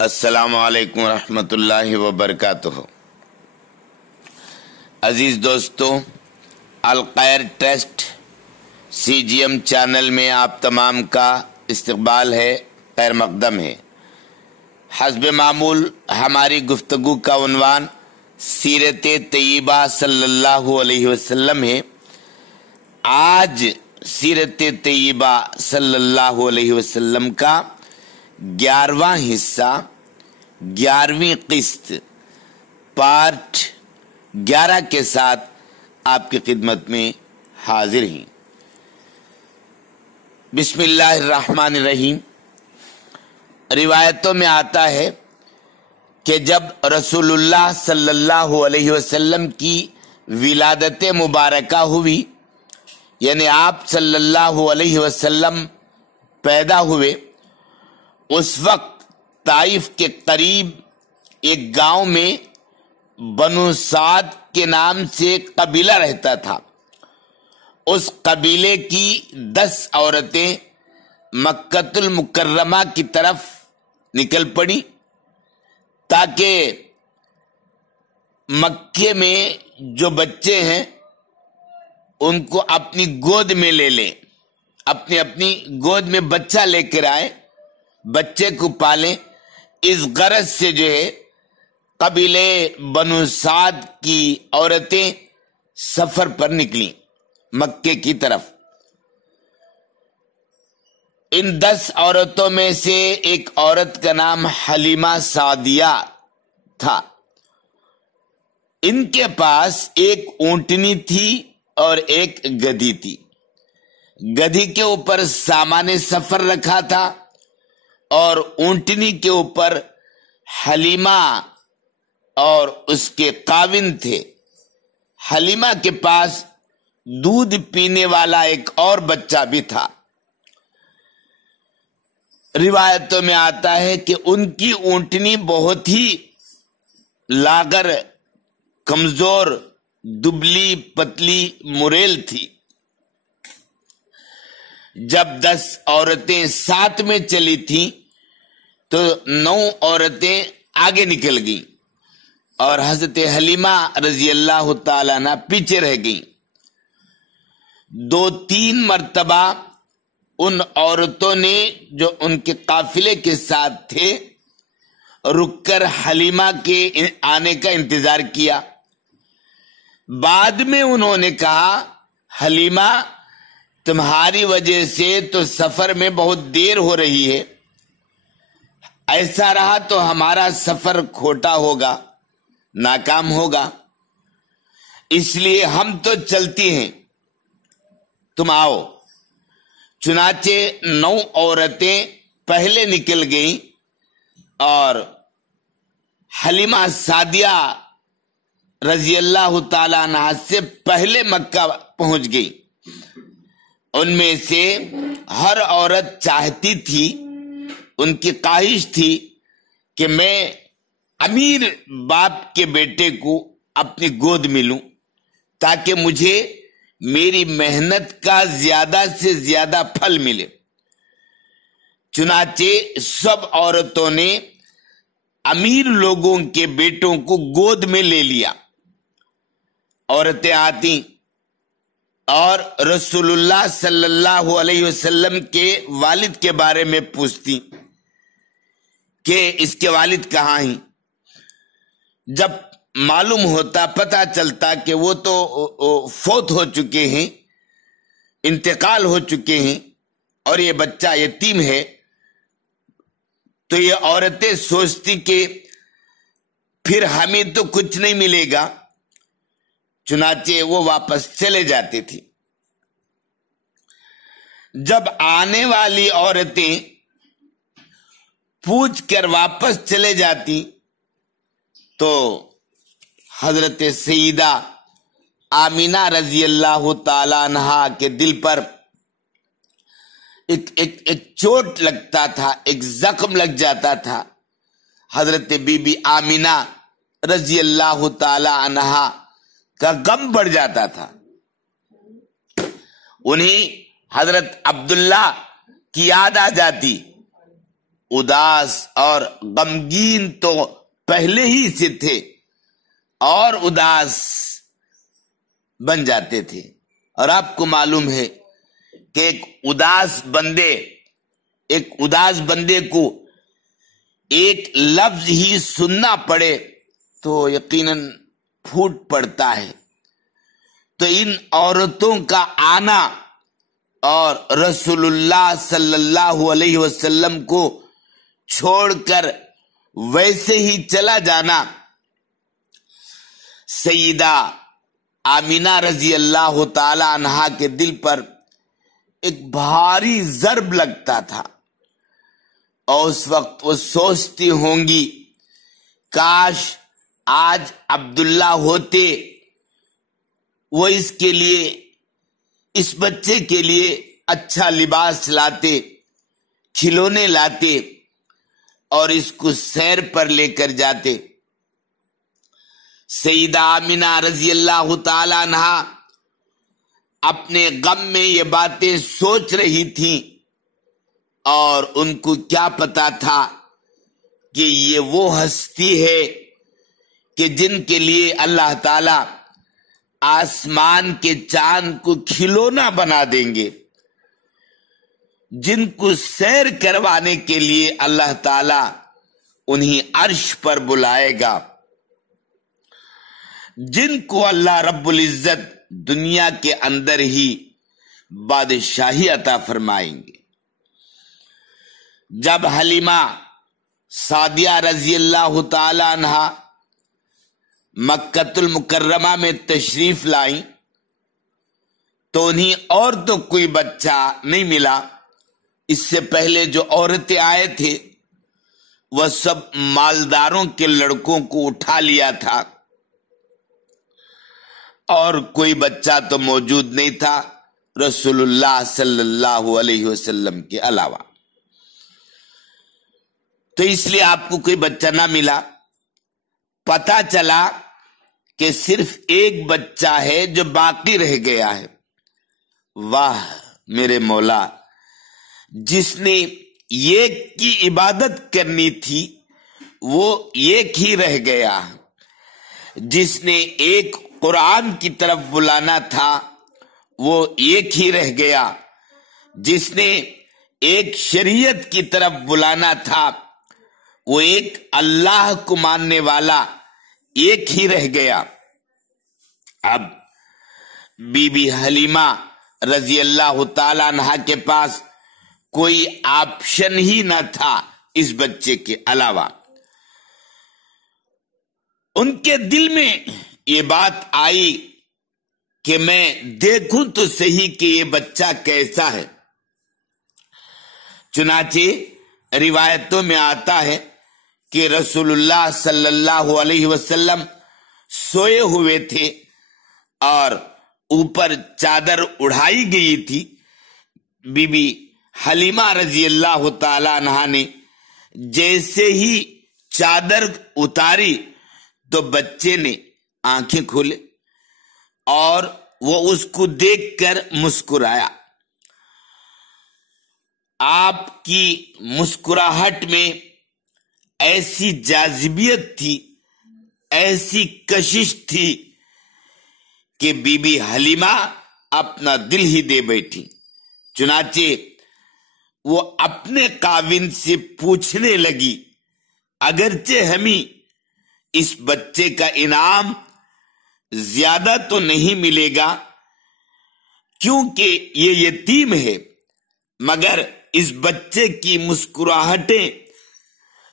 السلام علیکم ورحمۃ اللہ وبرکاتہ۔ عزیز دوستو، الخیر ٹرسٹ CGM چینل میں آپ تمام کا استقبال ہے، خیر مقدم ہے۔ حسب معمول ہماری گفتگو کا عنوان سیرت طیبہ صلی اللہ علیہ وسلم ہے۔ آج سیرت طیبہ صلی اللہ علیہ وسلم کا 11واں حصہ، 11ویں قسط، پارٹ 11 کے ساتھ آپ کی خدمت میں حاضر ہیں۔ بسم اللہ الرحمن الرحیم۔ روایتوں میں آتا ہے کہ جب رسول اللہ صلی اللہ علیہ وسلم کی ولادت مبارکہ ہوئی، یعنی آپ صلی اللہ علیہ وسلم پیدا ہوئے، اس وقت طائف کے قریب ایک گاؤں میں بنو سعد کے نام سے قبیلہ رہتا تھا۔ اس قبیلے کی 10 عورتیں مکۃ المکرمہ کی طرف نکل پڑی تاکہ مکے میں جو بچے ہیں ان کو اپنی گود میں لے لیں، اپنی گود میں بچہ لے کر آئے، بچے کو پالیں۔ اس غرض سے جو ہے قبیلے بنو سعد کی عورتیں سفر پر نکلیں مکے کی طرف۔ ان 10 عورتوں میں سے ایک عورت کا نام حلیمہ سعدیہ تھا۔ ان کے پاس ایک اونٹنی تھی اور ایک گدھی تھی۔ گدھی کے اوپر سامان سفر رکھا تھا اور اونٹنی کے اوپر حلیمہ اور اس کے خاوند تھے۔ حلیمہ کے پاس دودھ پینے والا ایک اور بچہ بھی تھا۔ روایتوں میں آتا ہے کہ ان کی اونٹنی بہت ہی لاغر، کمزور، دبلی پتلی، مریل تھی۔ جب 10 عورتیں ساتھ میں چلی تھیں تو 9 عورتیں آگے نکل گئیں اور حضرت حلیمہ رضی اللہ تعالیٰ عنہ پیچھے رہ گئیں۔ 2-3 مرتبہ ان عورتوں نے جو ان کے قافلے کے ساتھ تھے رک کر حلیمہ کے آنے کا انتظار کیا۔ بعد میں انہوں نے کہا، حلیمہ تمہاری وجہ سے تو سفر میں بہت دیر ہو رہی ہے، ایسا رہا تو ہمارا سفر کھوٹا ہوگا، ناکام ہوگا، اس لیے ہم تو چلتی ہیں، تم آؤ۔ چنانچہ 9 عورتیں پہلے نکل گئیں اور حلیمہ سعدیہ رضی اللہ تعالی عنہ سے پہلے مکہ پہنچ گئی۔ ان میں سے ہر عورت چاہتی تھی، ان کی خواہش تھی کہ میں امیر باپ کے بیٹے کو اپنی گود میں لوں تاکہ مجھے میری محنت کا زیادہ سے زیادہ پھل ملے۔ چنانچہ سب عورتوں نے امیر لوگوں کے بیٹوں کو گود میں لے لیا۔ عورتیں آتی اور رسول اللہ صلی اللہ علیہ وسلم کے والد کے بارے میں پوچھتی کہ اس کے والد کہاں ہیں۔ جب معلوم ہوتا، پتہ چلتا کہ وہ تو فوت ہو چکے ہیں، انتقال ہو چکے ہیں اور یہ بچہ یتیم ہے، تو یہ عورتیں سوچتی کہ پھر ہمیں تو کچھ نہیں ملے گا، چنانچہ وہ واپس چلے جاتی تھی۔ جب آنے والی عورتیں پوچھ کر واپس چلے جاتی تو حضرت سیدہ آمینہ رضی اللہ تعالی عنہا کے دل پر ایک چوٹ لگتا تھا، ایک زخم لگ جاتا تھا۔ حضرت بی بی آمینہ رضی اللہ تعالی عنہا کا غم بڑھ جاتا تھا۔ انہیں حضرت عبداللہ کی یاد آ جاتی اداس اور غمگین تو پہلے ہی سے تھے اور اداس بن جاتے تھے. اور آپ کو معلوم ہے کہ ایک اداس بندے کو ایک لفظ ہی سننا پڑے تو یقیناً پھوٹ پڑتا ہے. تو ان عورتوں کا آنا اور رسول اللہ صلی اللہ علیہ وسلم کو چھوڑ کر ویسے ہی چلا جانا سیدہ آمینہ رضی اللہ تعالی عنہا کے دل پر ایک بھاری ضرب لگتا تھا. اور اس وقت وہ سوچتی ہوں گی کاش آج عبداللہ ہوتے، وہ اس بچے کے لیے اچھا لباس لاتے، کھلونے لاتے اور اس کو سیر پر لے کر جاتے. سیدہ آمینہ رضی اللہ تعالی عنہا اپنے غم میں یہ باتیں سوچ رہی تھیں اور ان کو کیا پتا تھا کہ یہ وہ ہستی ہے کہ جن کے لیے اللہ تعالی آسمان کے چاند کو کھلونا بنا دیں گے، جن کو سیر کروانے کے لیے اللہ تعالی انہیں عرش پر بلائے گا، جن کو اللہ رب العزت دنیا کے اندر ہی بادشاہی عطا فرمائیں گے. جب حلیمہ سعدیہ رضی اللہ تعالی عنہا مکۃ المکرمہ میں تشریف لائیں تو انہیں اور تو کوئی بچہ نہیں ملا. اس سے پہلے جو عورتیں آئے تھے وہ سب مالداروں کے لڑکوں کو اٹھا لیا تھا اور کوئی بچہ تو موجود نہیں تھا رسول اللہ صلی اللہ علیہ وسلم کے علاوہ. تو اس لیے آپ کو کوئی بچہ نہ ملا. پتہ چلا کہ صرف ایک بچہ ہے جو باقی رہ گیا ہے. واہ میرے مولا، جس نے ایک کی عبادت کرنی تھی وہ ایک ہی رہ گیا، جس نے ایک قرآن کی طرف بلانا تھا وہ ایک ہی رہ گیا، جس نے ایک شریعت کی طرف بلانا تھا وہ ایک اللہ کو ماننے والا ایک ہی رہ گیا. اب بی بی حلیمہ رضی اللہ تعالی عنہا کے پاس کوئی آپشن ہی نہ تھا اس بچے کے علاوہ. ان کے دل میں یہ بات آئی کہ میں دیکھوں تو صحیح کہ یہ بچہ کیسا ہے. چنانچہ روایتوں میں آتا ہے کہ رسول اللہ صلی اللہ علیہ وسلم سوئے ہوئے تھے اور اوپر چادر اڑائی گئی تھی. بی بی حلیمہ رضی اللہ تعالی عنہا نے جیسے ہی چادر اتاری تو بچے نے آنکھیں کھولے اور وہ اس کو دیکھ کر مسکرایا. آپ کی مسکراہٹ میں ایسی جاذبیت تھی، ایسی کشش تھی کہ بی بی حلیمہ اپنا دل ہی دے بیٹھی. چنانچہ وہ اپنے خاوند سے پوچھنے لگی اگرچہ ہمیں اس بچے کا انعام زیادہ تو نہیں ملے گا کیونکہ یہ یتیم ہے، مگر اس بچے کی مسکراہٹیں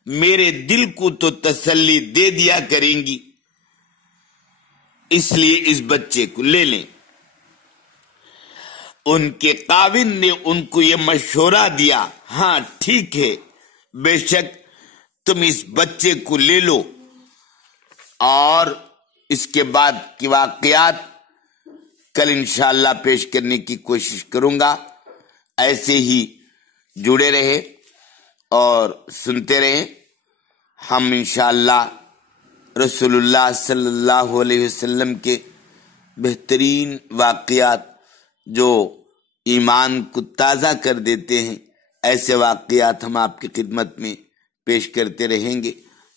میرے دل کو تو تسلی دے دیا کریں گی، اس لیے اس بچے کو لے لیں. ان کے خاوند نے ان کو یہ مشورہ دیا، ہاں ٹھیک ہے، بے شک تم اس بچے کو لے لو. اور اس کے بعد کی واقعات کل انشاءاللہ پیش کرنے کی کوشش کروں گا. ایسے ہی جڑے رہے اور سنتے رہیں. ہم انشاءاللہ رسول اللہ صلی اللہ علیہ وسلم کے بہترین واقعات جو ایمان کو تازہ کر دیتے ہیں ایسے واقعات ہم آپ کی خدمت میں پیش کرتے رہیں گے۔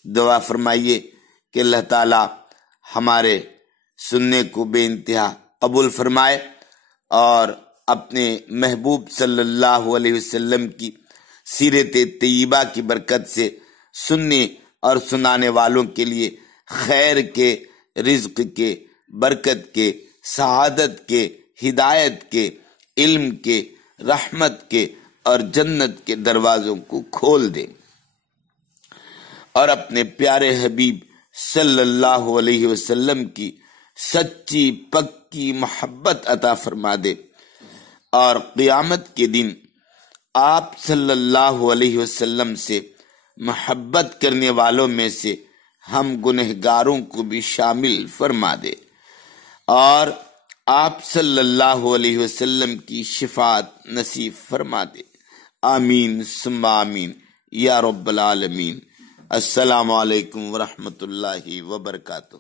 دعا فرمائیے کہ اللہ تعالی ہمارے سننے کو بے انتہا قبول فرمائے اور اپنے محبوب صلی اللہ علیہ وسلم کی سیرت طیبہ کی برکت سے سننے اور سنانے والوں کے لیے خیر کے، رزق کے، برکت کے، سعادت کے، ہدایت کے، علم کے، رحمت کے اور جنت کے دروازوں کو کھول دے، اور اپنے پیارے حبیب صلی اللہ علیہ وسلم کی سچی پکی محبت عطا فرما دے، اور قیامت کے دن آپ صلی اللہ علیہ وسلم سے محبت کرنے والوں میں سے ہم گنہگاروں کو بھی شامل فرما دے، اور آپ صلی اللہ علیہ وسلم کی شفاعت نصیب فرما دے۔ آمین ثم آمین یا رب العالمین۔ السلام علیکم ورحمۃ اللہ وبرکاتہ۔